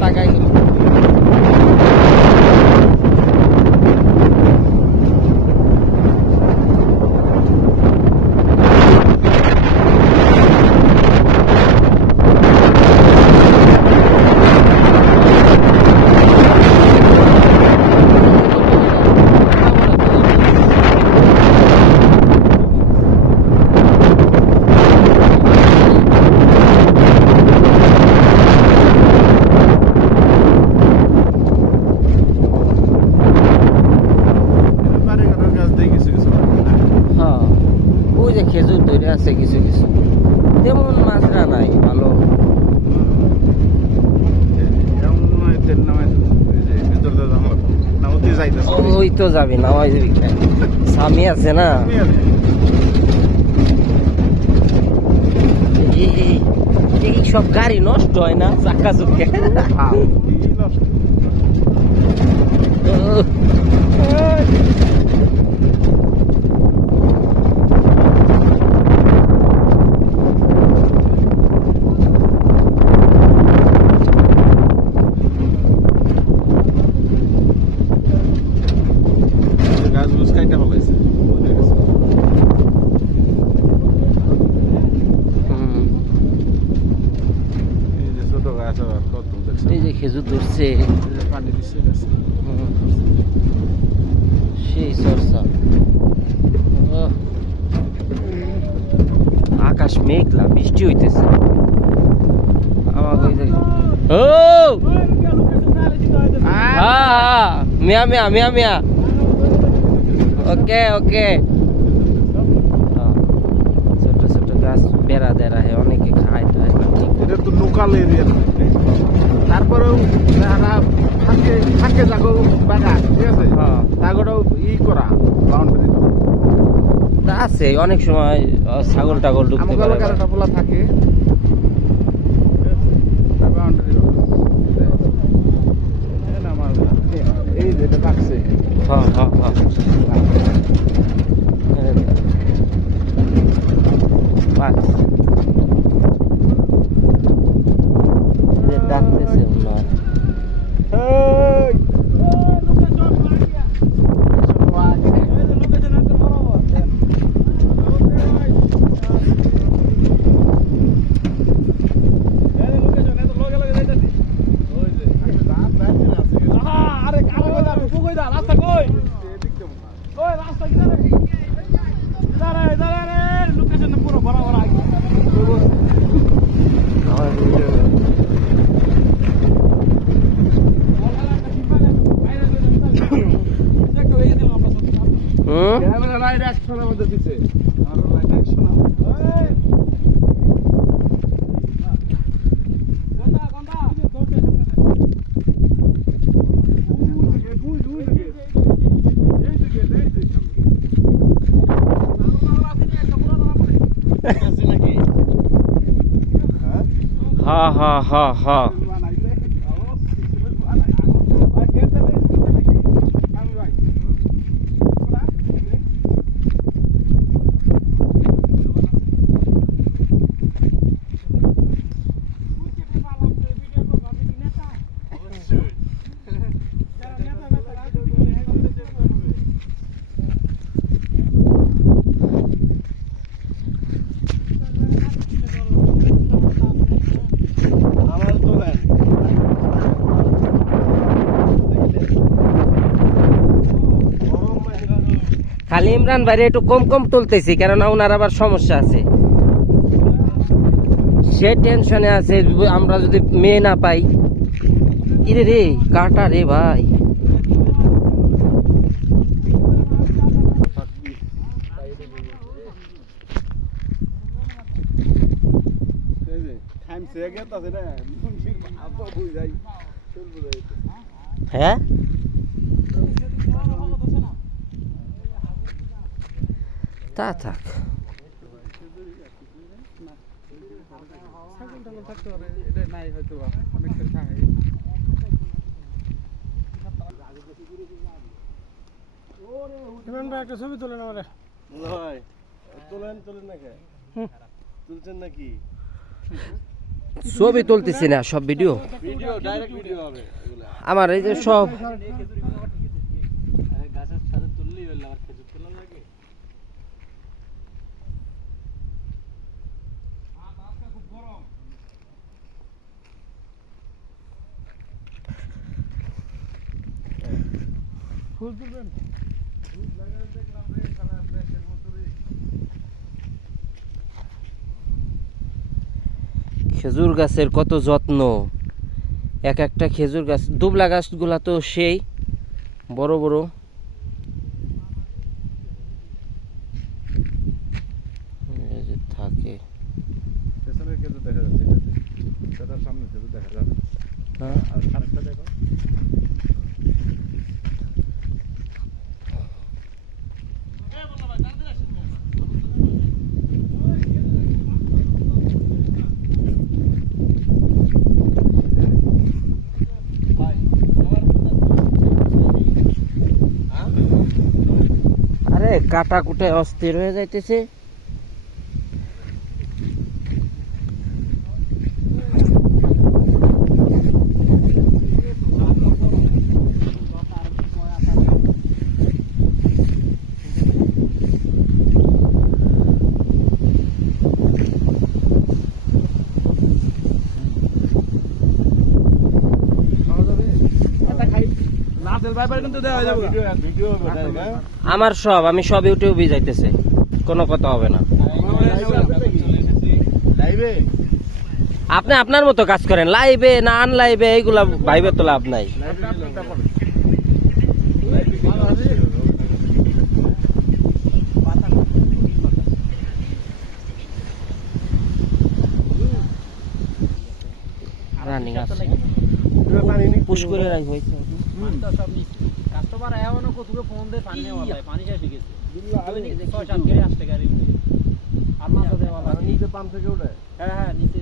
তাকাই খেজুর ধরে আছে কিছু কিছু, তেমন মাত্রা নাই ভালো। ওই তো যাবে না, ওই স্বামী আছে না, এই সব গাড়ি নষ্ট হয় না চাক্কা চুক্কে। এই যে খেজুর ধরছে, পানি দিচ্ছে সেই চর্চা। আকাশ মেঘলা, বৃষ্টি হইতেছে। আমাকে ও হ্যাঁ মিয়া মিয়া মিয়া মিয়া, ওকে ওকে। ছোট ছোট গাছ বেড়া দেড়া হে, অনেকে খায় টায়। এটা তো লোকাল এরিয়া, তারপরেও যারা থাকে থাকে যাগো বাগা, ঠিক আছে, তাগোটাও করা বাউন্ডারি তা আছে। অনেক সময় ছাগল টাগল ঢুকতে পারে, একটা পোলা থাকে বাউন্ডারি। এই যেটা থাকছে, হ্যাঁ হ্যাঁ হ্যাঁ ডাকতেছে না। হ্যাঁ হ্যাঁ হ্যাঁ হ্যাঁ খালি ইমরান ভাই একটু কম কম তুলতেছি, কারণ ওনার আবার সমস্যা আছে, সে টেনশনে আছে। আমরা যদি মেয়ে না পাই, কিরে রে কাটা রে ভাই। হ্যাঁ তা থাক, একটা ছবি তোলেন আমার তোলেন তোলেন না তুলছেন নাকি? ছবি তুলতেছি না, সব ভিডিও। ভিডিও ডাইরেক্ট ভিডিও হবে এগুলা। আমার এই যে সব আরে গাছের ছাদে তুললেই হলো, আর খেজুর তোলা লাগে। ফুল তুলবেন খেজুর গাছের কত যত্ন, এক একটা খেজুর গাছ, দুবলা গাছগুলা তো সেই বড় বড়। এই যে থাকে, পেছনের খেজুর দেখা যাচ্ছে এটাতে, সেটার সামনে খেজুর দেখা যাবে না। হ্যাঁ। আর আরেকটা দেখো, আরে কাটা কুটে অস্থির হয়ে যাইতেছে। ভিডিও হবে direct, হ্যাঁ? আমার সব, আমি সব ইউটিউবে যাইতেছে, কোনো কথা হবে না। লাইভে আপনি আপনার মতো কাজ করেন, লাইভে না আনলাইভে এইগুলা ভাইবে তো লাভ নাই। রানিং আছে, পুশ করে রাখবো। কাস্টমার এমন কতগুলো ফোন দিয়ে পানি নেওয়া যায়, পানি শেষ হয়ে গেছে। 6-7 গাড়ি আসতে গাড়ি উঠে। আর মাথা দেওয়া লাগে। নিচে পাম্প থেকে উঠে হ্যাঁ হ্যাঁ, নিচে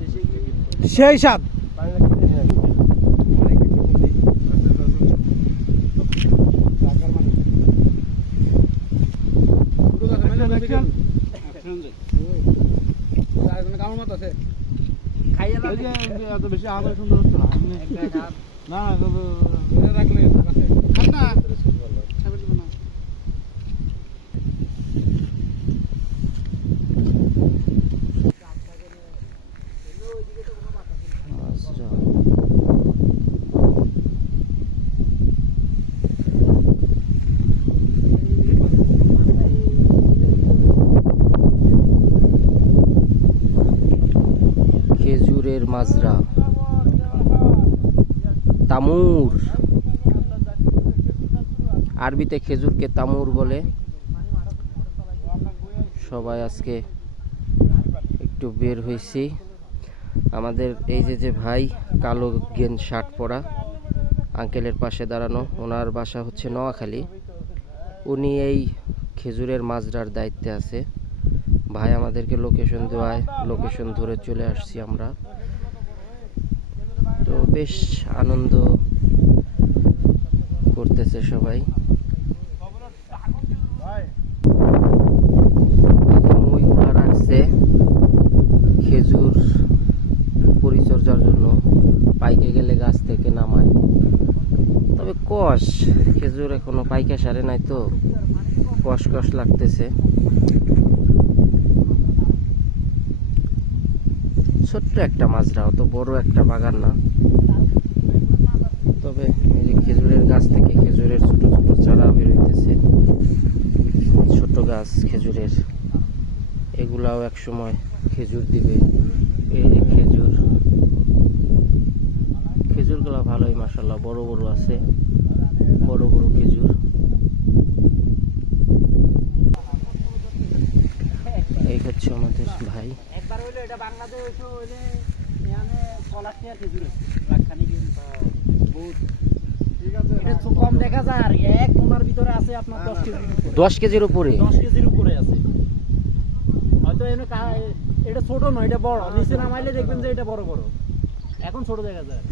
দেশে গিয়ে সেই সাত পানিটা কিনে নিয়ে আসবে। খাইয়ে ওই যে এত বেশি আদর সুন্দর হচ্ছে না। না রাখলে মাজরা। খেজুরের মাজরা, তামুর, আরবিতে খেজুরকে তামুর বলে। সবাই আজকে একটু বের হয়েছি। আমাদের এই যে ভাই, কালো গেন শার্ট পরা, আঙ্কেলের পাশে দাঁড়ানো, ওনার বাসা হচ্ছে নোয়াখালী। উনি এই খেজুরের মাজরার দায়িত্বে আছে। ভাই আমাদেরকে লোকেশন দেওয়ায় লোকেশন ধরে চলে আসছি আমরা। তো বেশ আনন্দ করতেছে সবাই। মইগুলা রাখছে খেজুর পরিচর্যার জন্য, পাইকে গেলে গাছ থেকে নামায়। তবে কষ খেজুর এখনো পাইকা সারে নাই, তো কষ কষ লাগতেছে। ছোট্ট একটা মাজরা, অত বড় একটা বাগান না। তবে এই যে খেজুরের গাছ থেকে খেজুরের ছোট ছোট চারা বের হইতেছে, ছোট গাছ খেজুরের, এগুলাও এক সময় খেজুর দিবে। এই যে খেজুর, খেজুরগুলো ভালোই মাশাআল্লাহ বড় বড় আছে, বড় বড় খেজুর। এই হচ্ছে আমাদের ভাই। একবার হইলো এটা বাংলাদেশ হইলে এখানে কলাটিয়া খেজুর আছে লাখখানি কিন্তু বহুত ঠিক আছে। এটা তো কম দেখা যায়, আর এক কোনার ভিতরে আছে আপনার 10 কেজির উপরে। 10 কেজির উপরে, 10 কেজির উপরে আছে। হয়তো এনে এটা ছোট নয়, এটা বড়। নিচে নামাইলে দেখবেন যে এটা বড় বড়, এখন ছোট দেখা যায়।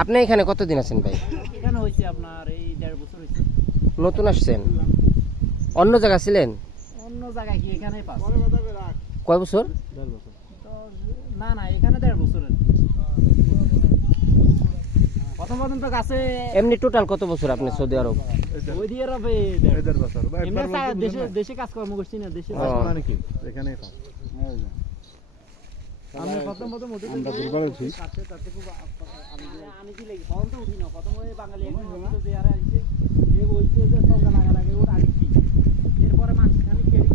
আপনি এখানে কতদিন আছেন ভাই? এখানে হইছে আপনার এই 1.5 বছর হইছে। নতুন আসছেন? অন্য জায়গা ছিলেন? অন্য জায়গায় কি, এখানেই পাস। কয় বছর? 1.5 বছর। তো না না এখানে 1.5 বছরের প্রথম তো গাছে এমনি টোটাল কত বছর আপনি সৌদি আরব? সৌদি আরবে এদের বছর এমনি দেশে কাজকর্ম করছি না দেশে নাকি এখানেই খাও আমি প্রথম উঠে আমরা দুর্বল আছি তাতে খুব আমি কি লাগি ফোন তো উঠি না প্রথম ওই বাঙালি একজন তো দেয়ারে আসছে এ বলছে যে সঙ্গে লাগা লাগে ওর আগে কি এরপরে মাছ খানি কেড়ে